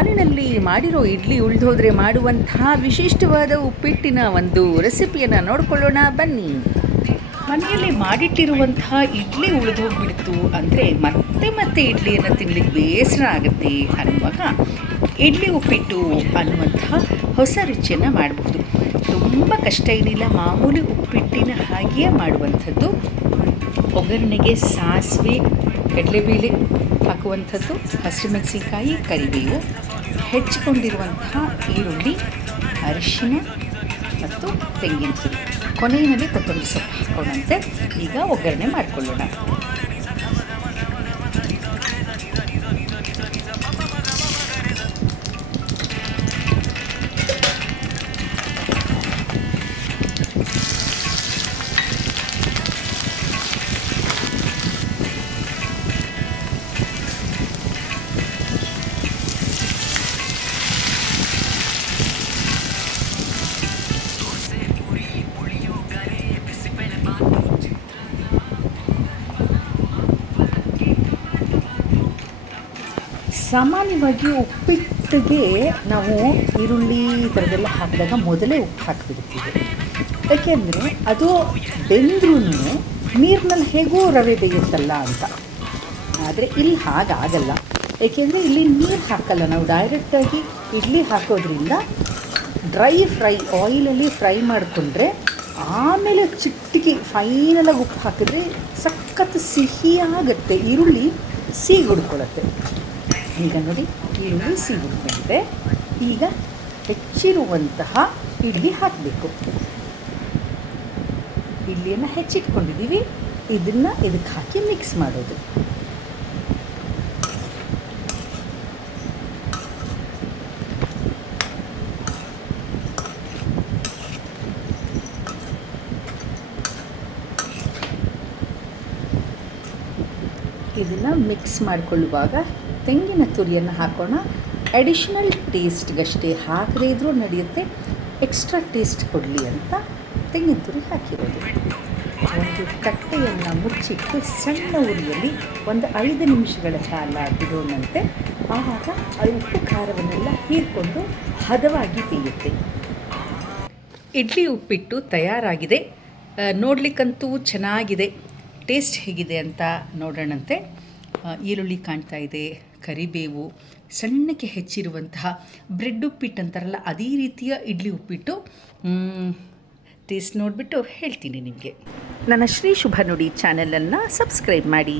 ಮನೆಯಲ್ಲಿ ಮಾಡಿರೋ ಇಡ್ಲಿ ಉಳಿದೋದ್ರೆ ಮಾಡುವಂತಹ ವಿಶಿಷ್ಟವಾದ ಉಪ್ಪಿಟ್ಟಿನ ಒಂದು ರೆಸಿಪಿಯನ್ನು ನೋಡ್ಕೊಳ್ಳೋಣ ಬನ್ನಿ. ಮನೆಯಲ್ಲಿ ಮಾಡಿಟ್ಟಿರುವಂತಹ ಇಡ್ಲಿ ಉಳಿದೋಗ್ಬಿಡ್ತು ಅಂದರೆ ಮತ್ತೆ ಇಡ್ಲಿಯನ್ನು ತಿನ್ನಲಿಕ್ಕೆ ಬೇಸರ ಆಗುತ್ತೆ ಅನ್ನುವಾಗ ಇಡ್ಲಿ ಉಪ್ಪಿಟ್ಟು ಅನ್ನುವಂತಹ ಹೊಸ ರುಚಿಯನ್ನು ಮಾಡಬಹುದು. ತುಂಬ ಕಷ್ಟ ಏನಿಲ್ಲ, ಮಾಮೂಲಿ ಉಪ್ಪಿಟ್ಟಿನ ಹಾಗೆಯೇ ಮಾಡುವಂಥದ್ದು. ಒಗ್ಗರಣೆಗೆ ಸಾಸಿವೆ, ಕಡಲೆಬೇಳೆ ಹಾಕುವಂಥದ್ದು, ಹಸಿಮೆಣಸಿನಕಾಯಿ, ಕರಿಬೇವು, ಹೆಚ್ಚಿಕೊಂಡಿರುವಂತಹ ಈರುಳ್ಳಿ, ಅರಿಶಿನ ಮತ್ತು ತೆಂಗಿನ ತುರಿ, ಕೊನೆಯಲ್ಲಿ ಕೊತ್ತಂಬರಿ ಸೊಪ್ಪು ಹಾಕೋಣಂತೆ. ಈಗ ಒಗ್ಗರಣೆ ಮಾಡಿಕೊಳ್ಳೋಣ. ಸಾಮಾನ್ಯವಾಗಿ ಉಪ್ಪಿಟ್ಟಿಗೆ ನಾವು ಈರುಳ್ಳಿ ಈ ಥರದ್ದೆಲ್ಲ ಹಾಕಿದಾಗ ಮೊದಲೇ ಉಪ್ಪು ಹಾಕಿಬಿಡ್ತೀವಿ. ಯಾಕೆಂದರೆ ಅದು ಬೆಂದ್ರೂ ನೀರಿನಲ್ಲಿ ಹೇಗೂ ರವೆ ಬೇಯುತ್ತಲ್ಲ ಅಂತ. ಆದರೆ ಇಲ್ಲಿ ಹಾಗಾಗಲ್ಲ. ಏಕೆಂದರೆ ಇಲ್ಲಿ ನೀರು ಹಾಕಲ್ಲ, ನಾವು ಡೈರೆಕ್ಟಾಗಿ ಇಡ್ಲಿ ಹಾಕೋದ್ರಿಂದ ಡ್ರೈ ಫ್ರೈ, ಆಯಿಲಲ್ಲಿ ಫ್ರೈ ಮಾಡಿಕೊಂಡ್ರೆ ಆಮೇಲೆ ಚಿಟಿಕೆ ಫೈನಲಾಗಿ ಉಪ್ಪು ಹಾಕಿದ್ರೆ ಸಖತ್ ಸಿಹಿಯಾಗುತ್ತೆ, ಈರುಳ್ಳಿ ಸಿಗುಡ್ಕೊಳ್ಳುತ್ತೆ. ಈಗ ನೋಡಿ, ಈರುಳ್ಳಿ ಸಿಗುತ್ತದೆ. ಈಗ ಹೆಚ್ಚಿರುವಂತಹ ಇಡ್ಲಿ ಹಾಕಬೇಕು. ಇಡ್ಲಿಯನ್ನು ಹೆಚ್ಚಿಟ್ಕೊಂಡಿದ್ದೀವಿ, ಇದನ್ನು ಇದಕ್ಕೆ ಹಾಕಿ ಮಿಕ್ಸ್ ಮಾಡೋದು. ಇದನ್ನು ಮಿಕ್ಸ್ ಮಾಡಿಕೊಳ್ಳುವಾಗ ತೆಂಗಿನ ತುರಿಯನ್ನು ಹಾಕೋಣ. ಅಡಿಷ್ನಲ್ ಟೇಸ್ಟ್ಗಷ್ಟೇ, ಹಾಕದೇ ಇದ್ರೂ ನಡೆಯುತ್ತೆ, ಎಕ್ಸ್ಟ್ರಾ ಟೇಸ್ಟ್ ಕೊಡಲಿ ಅಂತ ತೆಂಗಿನ ತುರಿ ಹಾಕಿರೋದು. ಒಂದು ತಟ್ಟೆಯನ್ನು ಮುಚ್ಚಿಟ್ಟು ಸಣ್ಣ ಉರಿಯಲ್ಲಿ ಒಂದು 5 ನಿಮಿಷಗಳ ಕಾಲ ಬಿಡೋಣಂತೆ. ಆವಾಗ ಅದು ಉಪ್ಪು ಖಾರವನ್ನೆಲ್ಲ ಹೀರ್ಕೊಂಡು ಹದವಾಗಿ ಬೇಯುತ್ತೆ. ಇಡ್ಲಿ ಉಪ್ಪಿಟ್ಟು ತಯಾರಾಗಿದೆ. ನೋಡಲಿಕ್ಕಂತೂ ಚೆನ್ನಾಗಿದೆ. ಟೇಸ್ಟ್ ಹೇಗಿದೆ ಅಂತ ನೋಡೋಣಂತೆ. ಈರುಳ್ಳಿ ಕಾಣ್ತಾ ಇದೆ, ಕರಿಬೇವು, ಸಣ್ಣಕ್ಕೆ ಹೆಚ್ಚಿರುವಂತಹ ಬ್ರೆಡ್ ಉಪ್ಪಿಟ್ಟು ಅಂತಾರಲ್ಲ ಅದೇ ರೀತಿಯ ಇಡ್ಲಿ ಉಪ್ಪಿಟ್ಟು. ಟೇಸ್ಟ್ ನೋಡಿಬಿಟ್ಟು ಹೇಳ್ತೀನಿ ನಿಮಗೆ. ನನ್ನ ಶ್ರೀ ಶುಭ ನುಡಿ ಚಾನಲನ್ನು ಸಬ್ಸ್ಕ್ರೈಬ್ ಮಾಡಿ.